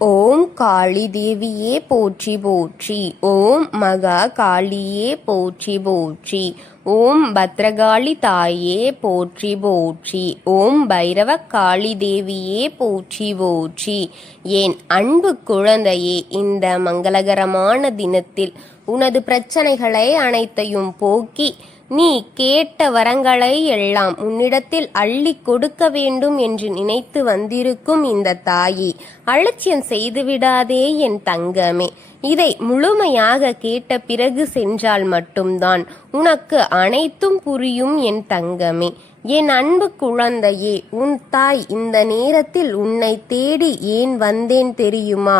ஓம் காளி தேவியே போற்றி போற்றி. ஓம் மகா காளியே போற்றி போற்றி. ஓம் பத்ரகாளி தாயே போற்றி போற்றி. ஓம் பைரவ காளி தேவியே போற்றி போற்றி. என் அன்பு குழந்தையே, இந்த மங்களகரமான தினத்தில் உனது பிரச்சனைகளை அனைத்தையும் போக்கி நீ கேட்ட வரங்களை எல்லாம் உன்னிடத்தில் அள்ளி கொடுக்க வேண்டும் என்று நினைத்து வந்திருக்கும் இந்த தாயை அலட்சியம் செய்துவிடாதே என் தங்கமே. இதை முழுமையாக கேட்ட பிறகு சென்றால் மட்டும்தான் உனக்கு அனைத்தும் புரியும் என் தங்கமே. என் அன்பு குழந்தையே, உன் தாய் இந்த நேரத்தில் உன்னை தேடி ஏன் வந்தேன் தெரியுமா?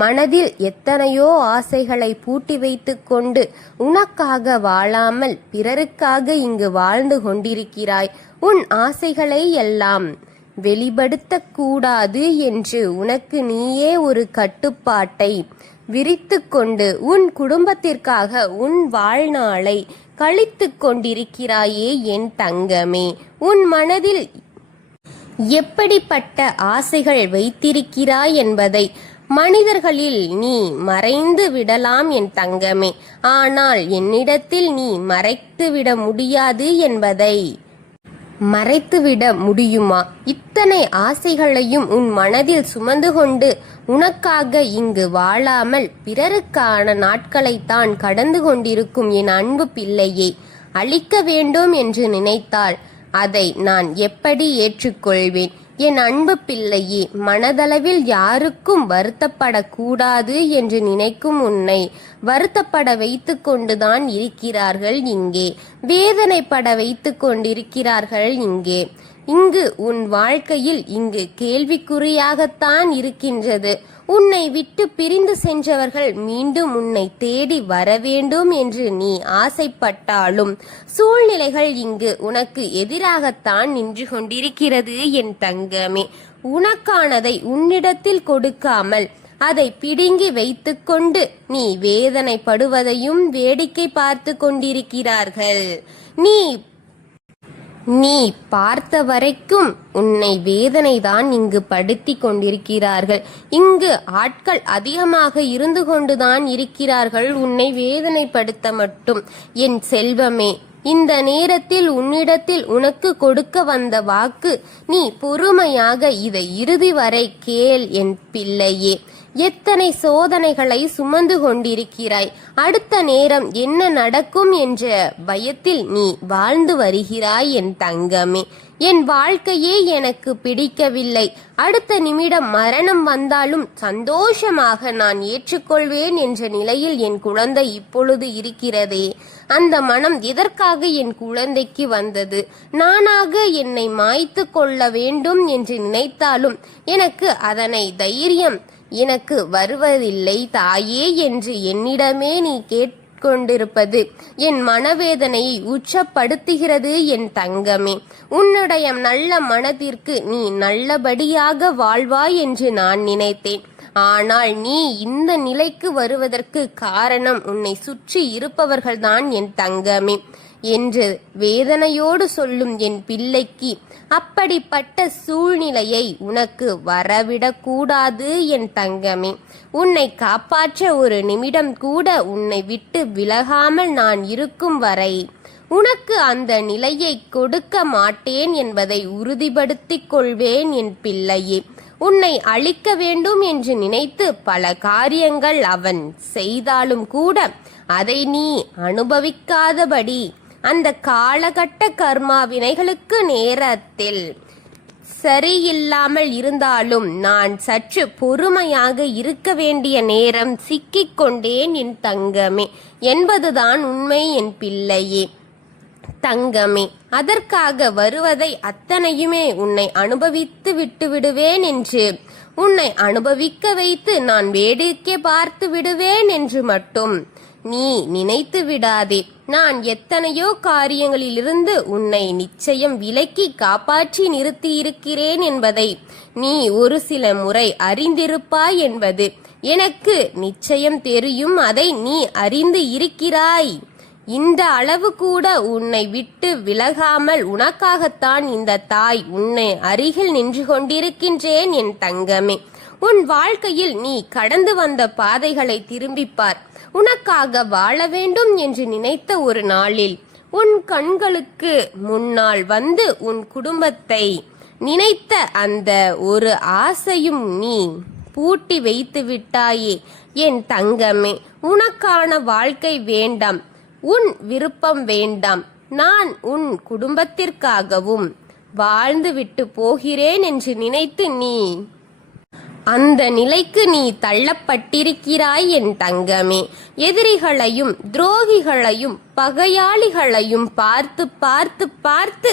மனதில் எத்தனையோ ஆசைகளை பூட்டி வைத்து கொண்டு உனக்காக வாழாமல் பிறருக்காக இங்கு வாழ்ந்து கொண்டிருக்கிறாய். உன் ஆசைகளை எல்லாம் வெளிப்படுத்தக் கூடாது என்று உனக்கு நீயே ஒரு கட்டுப்பாட்டை விரித்து கொண்டு உன் குடும்பத்திற்காக உன் வாழ்நாளை கழித்து கொண்டிருக்கிறாயே என் தங்கமே. உன் மனதில் எப்படிப்பட்ட ஆசைகள் வைத்திருக்கிறாய் என்பதை மனிதர்களில் நீ மறைந்து விடலாம் என் தங்கமே. ஆனால் என்னிடத்தில் நீ மறைத்துவிட முடியாது என்பதை மறைத்துவிட முடியுமா? இத்தனை ஆசைகளையும் உன் மனதில் சுமந்து கொண்டு உனக்காக இங்கு வாழாமல் பிறருக்கான நாட்களைத்தான் கடந்து கொண்டிருக்கும் என் அன்பு பிள்ளையே, அழிக்க வேண்டும் என்று நினைத்தால் அதை நான் எப்படி ஏற்றுக்கொள்வேன்? என் அன்பு பிள்ளையே, மனதளவில் யாருக்கும் வருத்தப்படக்கூடாது என்று நினைக்கும் உன்னை வருத்தப்பட வைத்து கொண்டுதான் இருக்கிறார்கள் இங்கே, வேதனைப்பட வைத்து கொண்டிருக்கிறார்கள் இங்கே. இங்கு உன் வாழ்க்கையில் இங்கு கேள்விக்குறியாகத்தான் இருக்கின்றது. உன்னை விட்டு பிரிந்து சென்றவர்கள் மீண்டும் உன்னை தேடி வர வேண்டும் என்று நீ ஆசைப்பட்டாலும் சூழ்நிலைகள் இங்கு உனக்கு எதிராகத்தான் நின்று கொண்டிருக்கிறது என் தங்கமே. உனக்கானதை உன்னிடத்தில் கொடுக்காமல் அதை பிடுங்கி வைத்துக்கொண்டு நீ வேதனைப்படுவதையும் வேடிக்கை பார்த்து கொண்டிருக்கிறார்கள். நீ பார்த்த வரைக்கும் உன்னை வேதனைதான் இங்கு படுத்தி கொண்டிருக்கிறார்கள். இங்கு ஆட்கள் அதிகமாக இருந்து கொண்டுதான் இருக்கிறார்கள் உன்னை வேதனைப்படுத்த மட்டும். என் செல்வமே, இந்த நேரத்தில் உன்னிடத்தில் உனக்கு கொடுக்க வந்த வாக்கு நீ பொறுமையாக இதை இறுதி வரை கேள் என் பிள்ளையே. எத்தனை சோதனைகளை சுமந்து கொண்டிருக்கிறாய். அடுத்த நேரம் என்ன நடக்கும் என்ற பயத்தில் நீ வாழ்ந்து வருகிறாய் என் தங்கமே. என் வாழ்க்கையே எனக்கு பிடிக்கவில்லை, அடுத்த நிமிடம் மரணம் வந்தாலும் சந்தோஷமாக நான் ஏற்றுக்கொள்வேன் என்ற நிலையில் என் குழந்தை இப்பொழுது இருக்கிறதே. அந்த மனம் எதற்காக என் குழந்தைக்கு வந்தது? நானாக என்னை மாய்த்து கொள்ள வேண்டும் என்று நினைத்தாலும் எனக்கு அதனை தைரியம் எனக்கு வருவதில்லை தாயே என்று என்னிடமே நீ கேட்கொண்டிருப்பது என் மனவேதனையை உச்சப்படுத்துகிறது என் தங்கமே. உன்னுடைய நல்ல மனதிற்கு நீ நல்லபடியாக வாழ்வாய் என்று நான் நினைத்தேன். ஆனால் நீ இந்த நிலைக்கு வருவதற்கு காரணம் உன்னை சுற்றி இருப்பவர்கள்தான் என் தங்கமே என்று வேதனையோடு சொல்லும் என் பிள்ளைக்கு அப்படிப்பட்ட சூழ்நிலையை உனக்கு வரவிடக்கூடாது என் தங்கமே. உன்னை காப்பாற்ற ஒரு நிமிடம் கூட உன்னை விட்டு விலகாமல் நான் இருக்கும் வரை உனக்கு அந்த நிலையை கொடுக்க மாட்டேன் என்பதை உறுதிப்படுத்திக் கொள்வேன் என் பிள்ளையே. உன்னை அழிக்க வேண்டும் என்று நினைத்து பல காரியங்கள் அவன் செய்தாலும் கூட அதை நீ அனுபவிக்காதபடி அந்த காலகட்ட கர்மா வினைகளுக்கு நேரத்தில் சரியில்லாமல் இருந்தாலும் நான் சற்று பொறுமையாக இருக்க வேண்டிய நேரம் சிக்கிக்கொண்டேன் என் தங்கமே என்பதுதான் உண்மை என் பிள்ளையே. தங்கமே, அதற்காக வருவதை அத்தனையுமே உன்னை அனுபவித்து விட்டு விடுவேன் என்று, உன்னை அனுபவிக்க வைத்து நான் வேடிக்கை பார்த்து விடுவேன் என்று மட்டும் நீ நினைத்து விடாதே. நான் எத்தனையோ காரியங்களிலிருந்து உன்னை நிச்சயம் விலக்கி காப்பாற்றி நிறுத்தி இருக்கிறேன் என்பதை நீ ஒரு சில முறை அறிந்திருப்பாய் என்பது எனக்கு நிச்சயம் தெரியும். அதை நீ அறிந்து இருக்கிறாய். இந்த அளவு கூட உன்னை விட்டு விலகாமல் உனக்காகத்தான் இந்த தாய் உன்னை அருகில் நின்று கொண்டிருக்கின்றேன் என் தங்கமே. உன் வாழ்க்கையில் நீ கடந்து வந்த பாதைகளை திரும்பிப்பார். உனக்காக வாழ வேண்டும் என்று நினைத்த ஒரு நாளில் உன் கண்களுக்கு முன்னால் வந்து உன் குடும்பத்தை நினைத்த அந்த ஒரு ஆசையும் நீ பூட்டி வைத்து விட்டாயே என் தங்கமே. உனக்கான வாழ்க்கை வேண்டாம், உன் விருப்பம் வேண்டாம். நான் உன் குடும்பத்திற்காகவும் வாழ்ந்து விட்டு போகிறேன் என்று நினைத்து நீ அந்த நிலைக்கு நீ தள்ளப்பட்டிருக்கிறாய் என் தங்கமே. எதிரிகளையும் துரோகிகளையும் பகையாளிகளையும் பார்த்து பார்த்து பார்த்து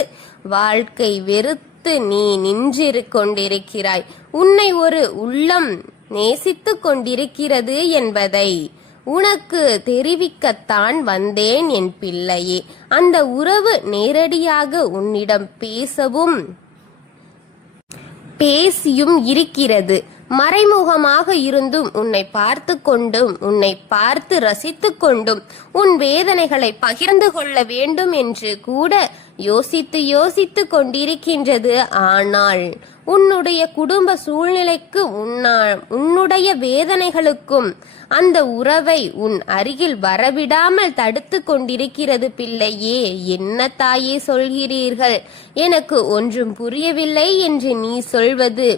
வாழ்க்கை வெறுத்து நீ நின்று கொண்டிருக்கிறாய். உன்னை ஒரு உள்ளம் நேசித்து கொண்டிருக்கிறது என்பதை உனக்கு தெரிவிக்கத்தான் வந்தேன் என் பிள்ளையே. அந்த உறவு நேரடியாக உன்னிடம் பேசியும் இருக்கிறது. மறைமுகமாக இருந்தும் உன்னை பார்த்து கொண்டும் உன்னை பார்த்து ரசித்து கொண்டும் உன் வேதனைகளை பகிர்ந்து கொள்ள வேண்டும் என்று கூட யோசித்து கொண்டிருக்கின்றது. ஆனால் உன்னுடைய குடும்ப சூழ்நிலைக்கு உன்னுடைய வேதனைகளுக்கும் அந்த உறவை உன் அருகில் வரவிடாமல் தடுத்து கொண்டிருக்கிறது பிள்ளையே. என்ன தாயே சொல்கிறீர்கள்? எனக்கு ஒன்றும் புரியவில்லை என்று நீ சொல்வது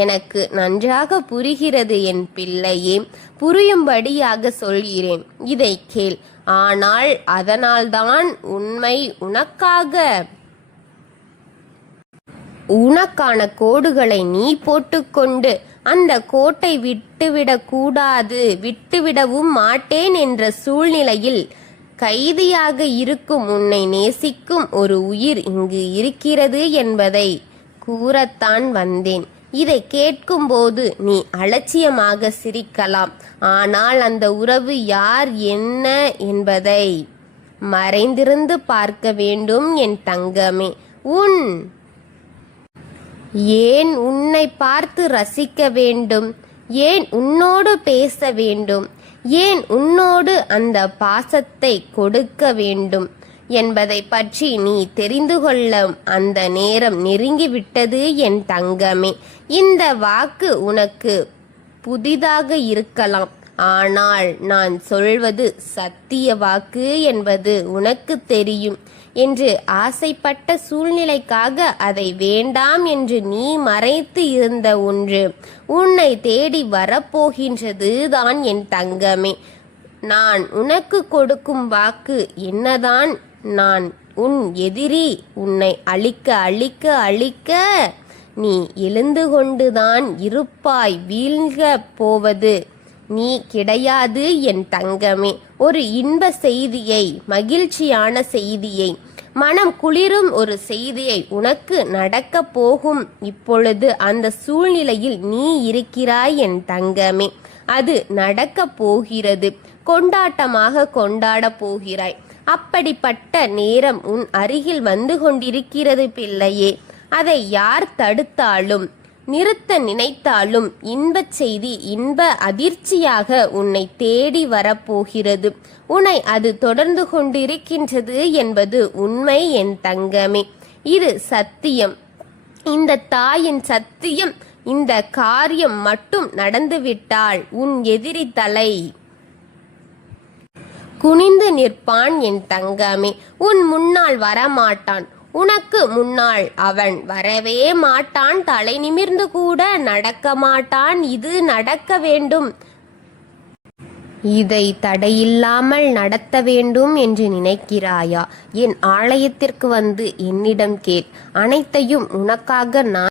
எனக்கு நன்றாக புரிகிறது என் பிள்ளையே. புரியும்படியாக சொல்கிறேன், இதை கேள். ஆனால் அதனால்தான் உண்மை உனக்கான கோடுகளை நீ போட்டுக்கொண்டு அந்த கோட்டை விட்டுவிடவும் மாட்டேன் என்ற சூழ்நிலையில் கைதியாக இருக்கும் உன்னை நேசிக்கும் ஒரு உயிர் இங்கு இருக்கிறது என்பதை கூறத்தான் வந்தேன். இதை கேட்கும்போது நீ அலட்சியமாக சிரிக்கலாம். ஆனால் அந்த உறவு யார் என்ன என்பதை மறைந்திருந்து பார்க்க வேண்டும் என் தங்கமே. ஏன் உன்னை பார்த்து ரசிக்க வேண்டும்? ஏன் உன்னோடு பேச வேண்டும்? ஏன் உன்னோடு அந்த பாசத்தை கொடுக்க வேண்டும் என்பதை பற்றி நீ தெரிந்து கொள்ள அந்த நேரம் நெருங்கிவிட்டது என் தங்கமே. இந்த வாக்கு உனக்கு புதிதாக இருக்கலாம், ஆனால் நான் சொல்வது சத்திய வாக்கு என்பது உனக்கு தெரியும் என்று ஆசைப்பட்ட சூழ்நிலைக்காக அதை வேண்டாம் என்று நீ மறைத்து இருந்த ஒன்று உன்னை தேடி வரப்போகின்றது தான் என் தங்கமே. நான் உனக்கு கொடுக்கும் வாக்கு என்னதான்? நான் உன் எதிரி உன்னை அழிக்க நீ எழுந்து கொண்டுதான் இருப்பாய். வீழ்க போவது நீ கிடையாது என் தங்கமே. ஒரு இன்ப செய்தியை, மகிழ்ச்சியான செய்தியை, மனம் குளிரும் ஒரு செய்தியை உனக்கு நடக்க போகும் இப்பொழுது அந்த சூழ்நிலையில் நீ இருக்கிறாய் என் தங்கமே. அது நடக்க போகிறது. கொண்டாட்டமாக கொண்டாட போகிறாய். அப்படிப்பட்ட நேரம் உன் அருகில் வந்து கொண்டிருக்கிறது பிள்ளையே. அதை யார் தடுத்தாலும் நிறுத்த நினைத்தாலும் இன்பச் செய்தி, இன்ப அதிர்ச்சியாக உன்னை தேடி வரப்போகிறது. உன்னை அது தொடர்ந்து கொண்டிருக்கின்றது என்பது உண்மை என் தங்கமே. இது சத்தியம். இந்த தாயின் சத்தியம். இந்த காரியம் மட்டும் நடந்துவிட்டால் உன் எதிரி தலை குனிந்து நிற்பான் என் தங்கமே. உன் முன்னால் வரமாட்டான். உனக்கு முன்னால் அவன் வரவே மாட்டான். தலை நிமிர்ந்து கூட நடக்க மாட்டான். இது நடக்க வேண்டும், இதை தடையில்லாமல் நடத்த வேண்டும் என்று நினைக்கிறாயா? என் ஆலயத்திற்கு வந்து என்னிடம் கேள். அனைத்தையும் உனக்காக நான்